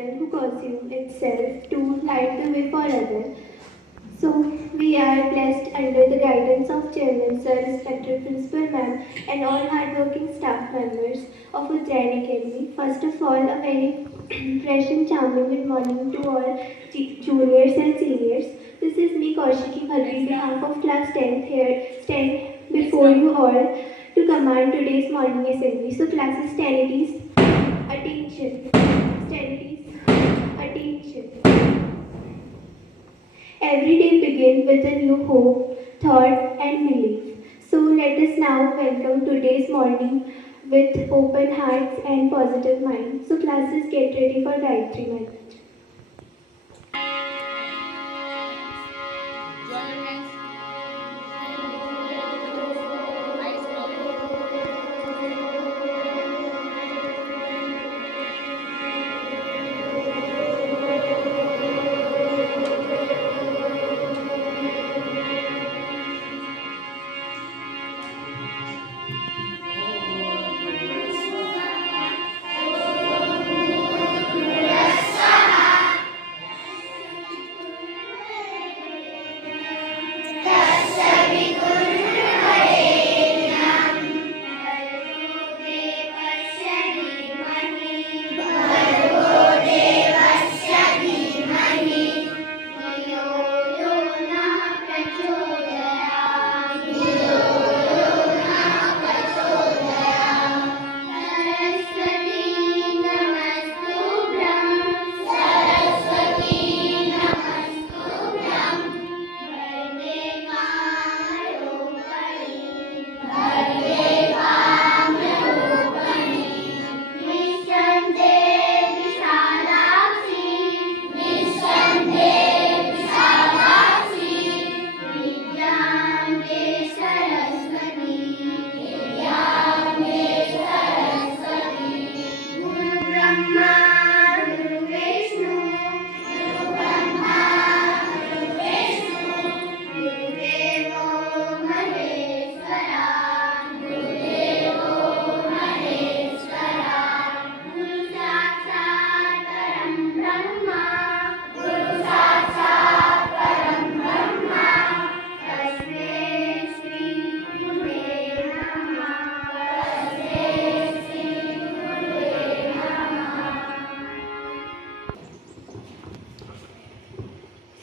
hospital who consume itself to light the way for others. So we are blessed under the guidance of Chairman Sir, Respected Principal Ma'am, and all hardworking staff members of Ujjain Academy. First of all, a very fresh and charming good morning to all juniors and seniors. This is me, Kaushiki Bhadri, on behalf of class 10th here, stand before you all to command today's morning assembly. So classes 10 attention, studies, attention. Every day begins with a new hope, thought, and belief. So let us now welcome today's morning with open hearts and positive minds. So classes, get ready for Gayatri Mantra.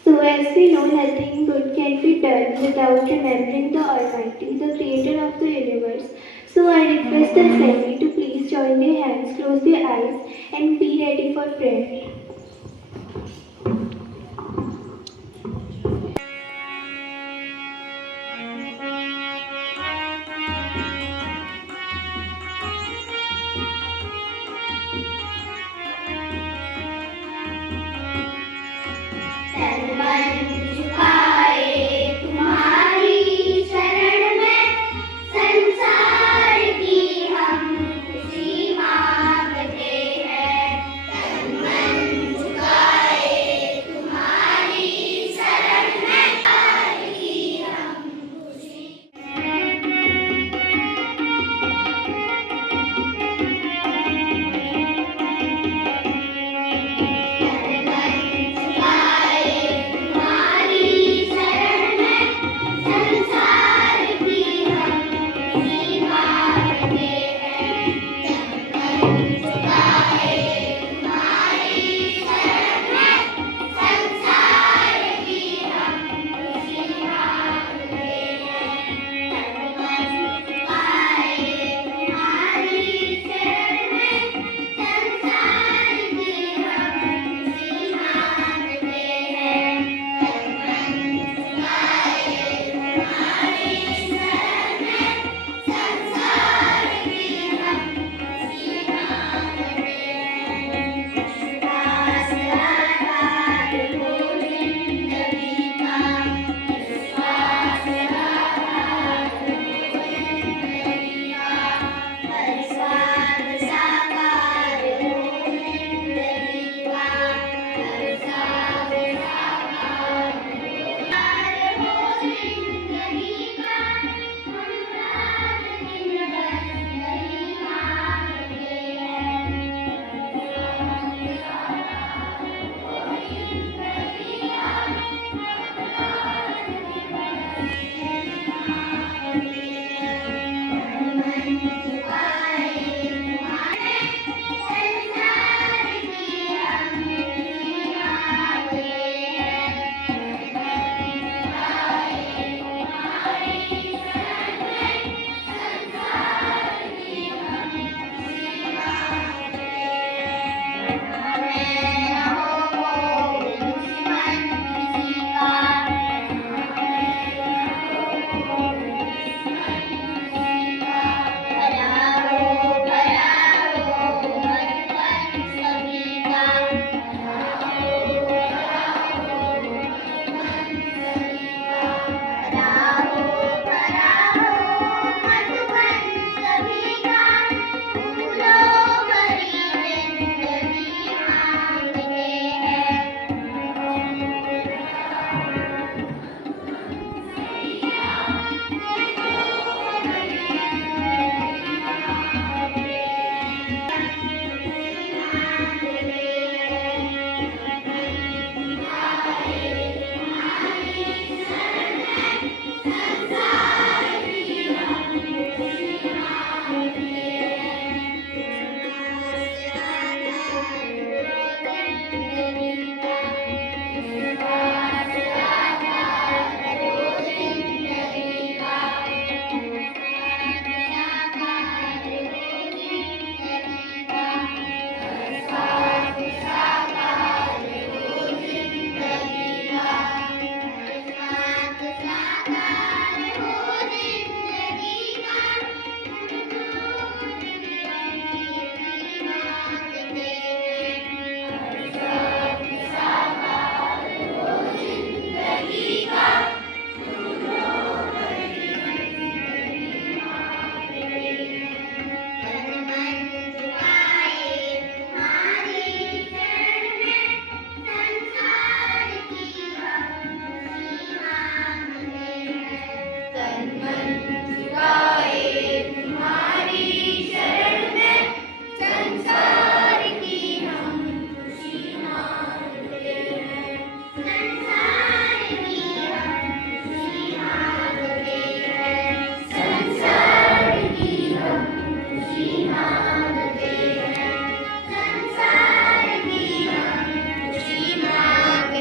So as we know, nothing good can be done without remembering the Almighty, the Creator of the universe. So I request the assembly to please join their hands, close their eyes, and be ready for prayer.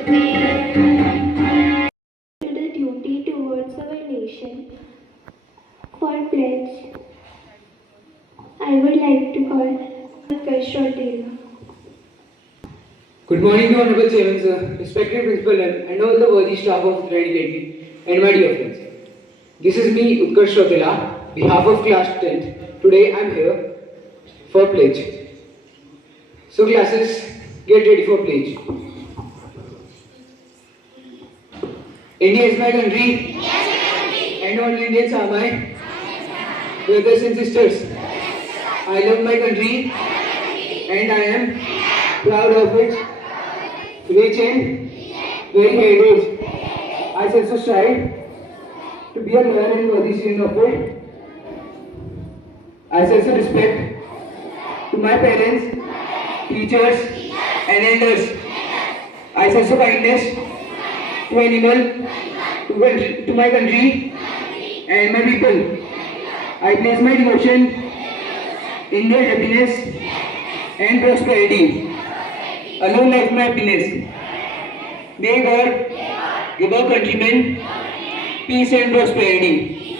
To the duty towards our nation. For pledge, I would like to call Utkarsh Rotela. Good morning to Honorable Chairman, sir, respected Principal and all the worthy staff of Uttarakhand Academy and my dear friends. This is me, Utkarsh Rotela, behalf of Class 10th. Today I am here for pledge. So classes, get ready for pledge. India is my country. Yes, my country. And all Indians are my brothers and sisters. I love my country. And I am proud of it. Rich and very heritage. I also strive to be a loyal and worthy student of it. I also respect to my parents, teachers, and elders. I also kindness to animal, to my country, and my people. I place my devotion in their happiness and prosperity. Alone life my happiness. May God give our countrymen peace and prosperity.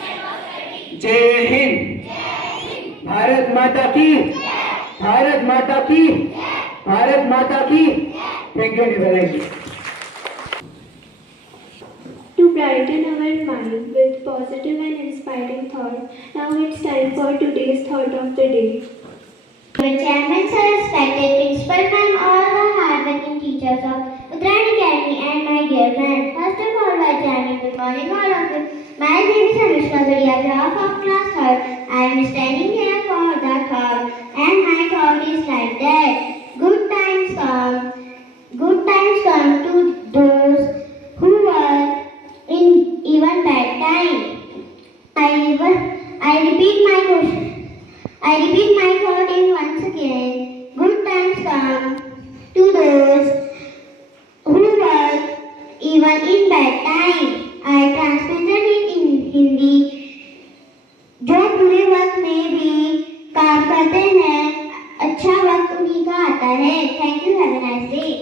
Jai Hind. Bharat Mata ki. Bharat Mata ki. Bharat Mata ki. Thank you and have a nice day. To brighten our mind with positive and inspiring thought, now it's time for today's thought of the day. Our chairman, sir, respected principal ma'am, all the hardworking teachers of Uttarakhand Academy and my dear friends. First of all, my chairman, good morning all of you. My name is Anushka Gadia, behalf of class 3rd. I am standing here for the thought, and my thought is like that. Good times come to those who were in even bad time. I repeat my question. I repeat my thought in once again. Good times come to those who were even in bad time. I translated it in Hindi. जो बुरे वक्त में भी काम करते हैं, अच्छा वक्त उन्हीं का आता है. Thank you. Have a nice day.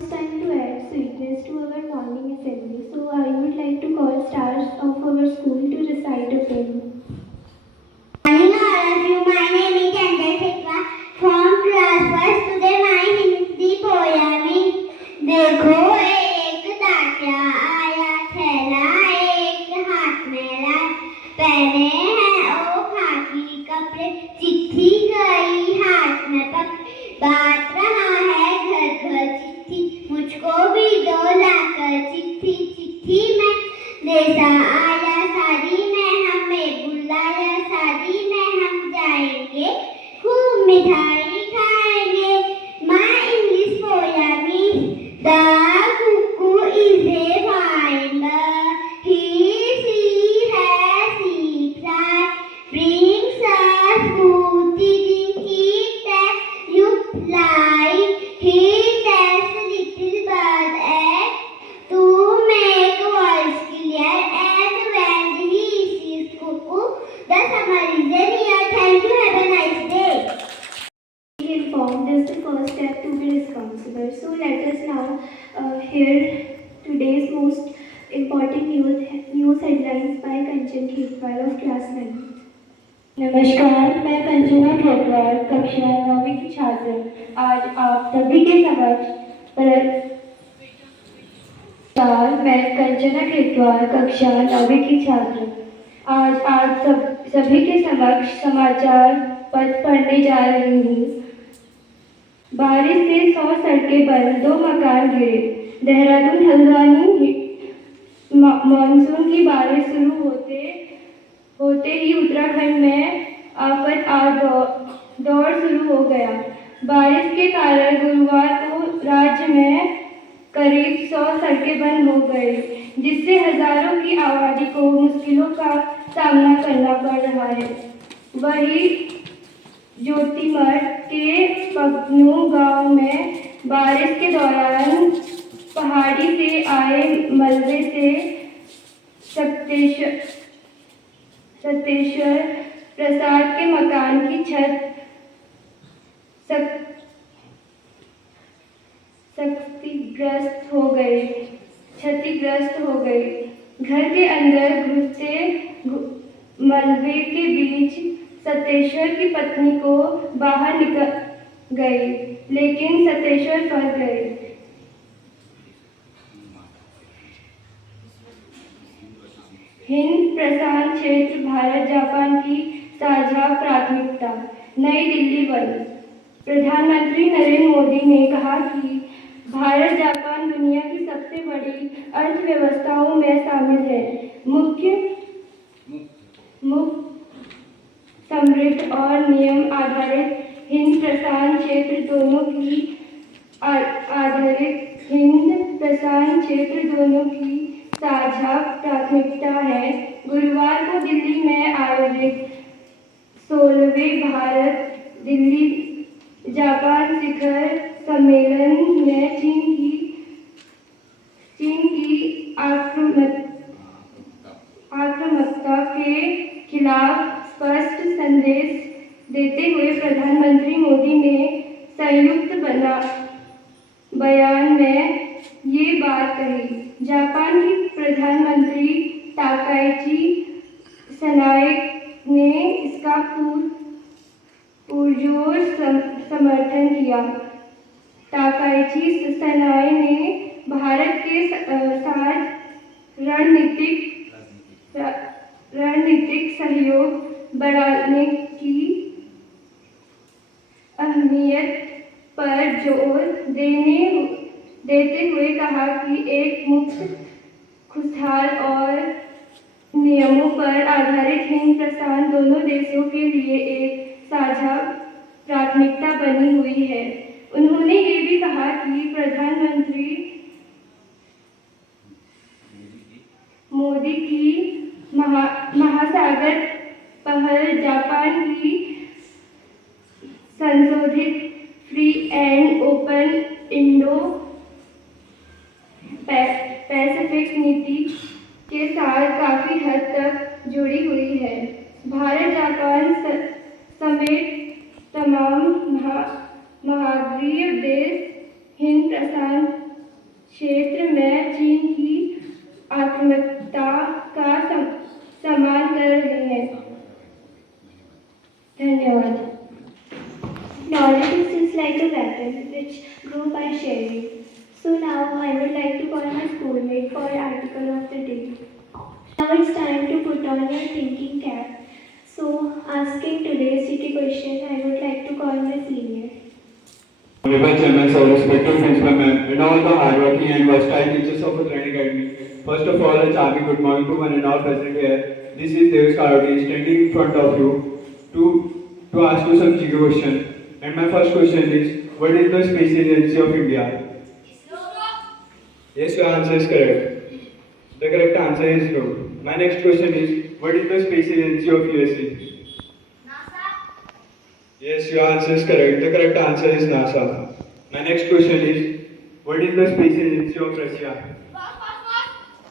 It's time to add sweetness to our morning assembly, so I would like to call stars of our school to recite a poem. Morning all of you. My name is Chandra Sikwa from class 1st. Today my Hindi poem is देखो एक तात्या आया थैला एक हाथ में ला पहने हैं ओ खाकी कपड़े चिट्ठी गई हाथ में पक बात रहा है घर घर चिट्ठी मुझको भी दो लाकर चिट्ठी चिट्ठी में जैसा आया शादी में हमें बुलाया शादी में हम जाएंगे खूब मिठाई खाएंगे. My English poem is The Cuckoo is a Finder. He, she, has, he, fly, brings us food, didn't he tell you fly? He tells a little bird egg to make voice clear, and when he sees cuckoo, the summer is near. Thank you. Have a nice day. Being informed is the first step to be responsible. So let us now hear today's most important news headlines by Kanchan Khetwal of class 9. नमस्कार, मैं कंचना खेतवाल कक्षा 9वीं की छात्र आज आप सभी के समक्ष मैं कंचना खेतवाल कक्षा 9वीं की छात्र आज सभी के समक्ष समाचार पत्र पढ़ने जा रही हूँ. बारिश से 100 सड़कें बंद, 2 मकान गिरे. देहरादून हल्द्वानी मानसून की बारिश शुरू होते ही उत्तराखंड में आफत दौर शुरू हो गया. बारिश के कारण गुरुवार को राज्य में करीब 100 सड़कें बंद हो गई, जिससे हजारों की आबादी को मुश्किलों का सामना करना पड़ रहा है. वहीं ज्योतिमठ के पगनू गांव में बारिश के दौरान पहाड़ी से आए मलबे से सतेश्वर प्रसाद के मकान की छत क्षतिग्रस्त हो गई। घर के अंदर घुसते मलबे के बीच सतेश्वर की पत्नी को बाहर निकल गई, लेकिन सतेश्वर फंस गए। हिंद प्रशांत क्षेत्र भारत जापान की साझा प्राथमिकता। नई दिल्ली 1। प्रधानमंत्री नरेंद्र मोदी ने कहा कि भारत जापान दुनिया की सबसे बड़ी अर्थव्यवस्थाओं में शामिल है। मुक्त, समृद्ध और नियम आधारित हिंद प्रशांत क्षेत्र दोनों की साझा प्राथमिकता है। गुरुवार को दिल्ली में आयोजित 16वें भारत दिल्ली जापान शिखर सम्मेलन में चीन की आक्रामकता के खिलाफ स्पष्ट संदेश देते हुए प्रधानमंत्री मोदी ने संयुक्त बयान में ये बात कही। जापान की प्रधानमंत्री ताकाइची सनाए ने इसका पुरजोर समर्थन किया। ताकाइची सनाए ने भारत के साथ रणनीतिक सहयोग बढ़ाने की अहमियत पर जोर देते हुए कहा कि एक मुक्त, खुशहाल और नियमों पर आधारित हिंद प्रशांत दोनों देशों के लिए एक साझा प्राथमिकता बनी हुई है। उन्होंने ये भी कहा कि प्रधानमंत्री मोदी की महासागर पहल जापान की संशोधित free and open Indo Pacific नीति के साथ काफी हद तक जुड़ी हुई है। भारत जापान समेत तमाम महाद्वीपीय देश हिंद प्रशांत क्षेत्र में चीन की आक्रामकता का सम्मान कर रहे हैं। धन्यवाद। Knowledge is like a weapon which grow by sharing. So now I would like to call my schoolmate for article of the day. Now it's time to put on your thinking cap. So asking today's city question, I would like to call my senior. Honorable Chairman, sir, respected principal ma'am, and all the hardworking and versatile teachers of Uttarakhand Academy. First of all, a charming good morning to one and all present here. This is Dev Karoti standing in front of you to ask you some GK question. And my first question is, what is the Space Agency of India? Yes, your answer is correct. The correct answer is no. My next question is, what is the Space Agency of USA? NASA. Yes, your answer is correct. The correct answer is NASA. My next question is, what is the Space Agency of Russia?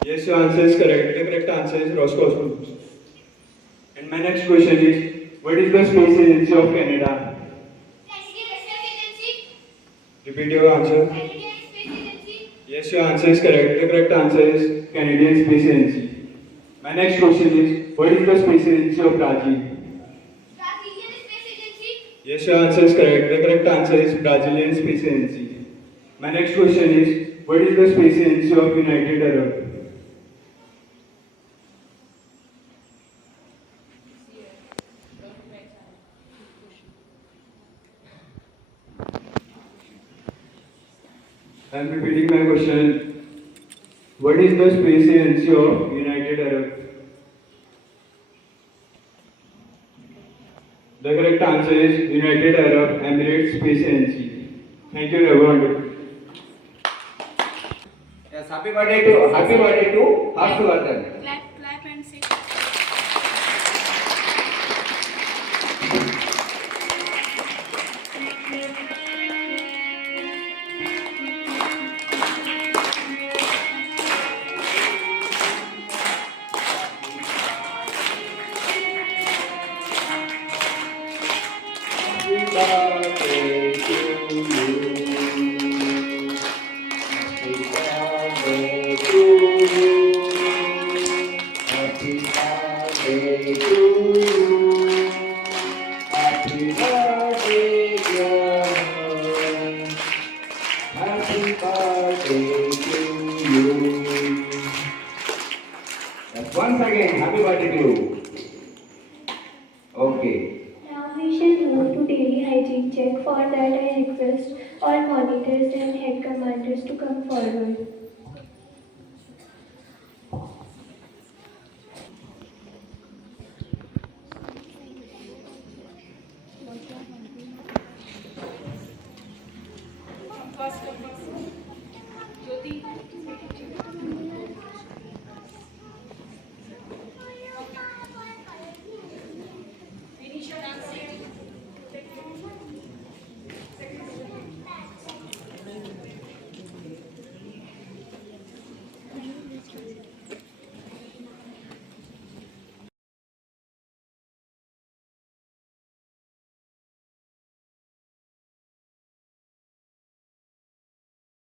Yes, your answer is correct. The correct answer is Roscosmos. And my next question is, what is the Space Agency of Canada? Repeat your answer. Canadian Space Agency. Yes, your answer is correct. The correct answer is Canadian Space Agency. My next question is, what is the Space Agency of Brazil? Brazilian Space Agency. Yes, your answer is correct. The correct answer is Brazilian Space Agency. My next question is, what is the Space Agency of United Arab? I am repeating my question. What is the Space Agency of United Arab? The correct answer is United Arab Emirates Space Agency. Thank you, everyone. Yes, happy birthday to Harshvardhan. Clap and say. Happy birthday to you. Happy birthday to you. Yes, once again, happy birthday to you. Okay. Now we shall move to daily hygiene check. For that I request all monitors and head commanders to come forward. Jyoti.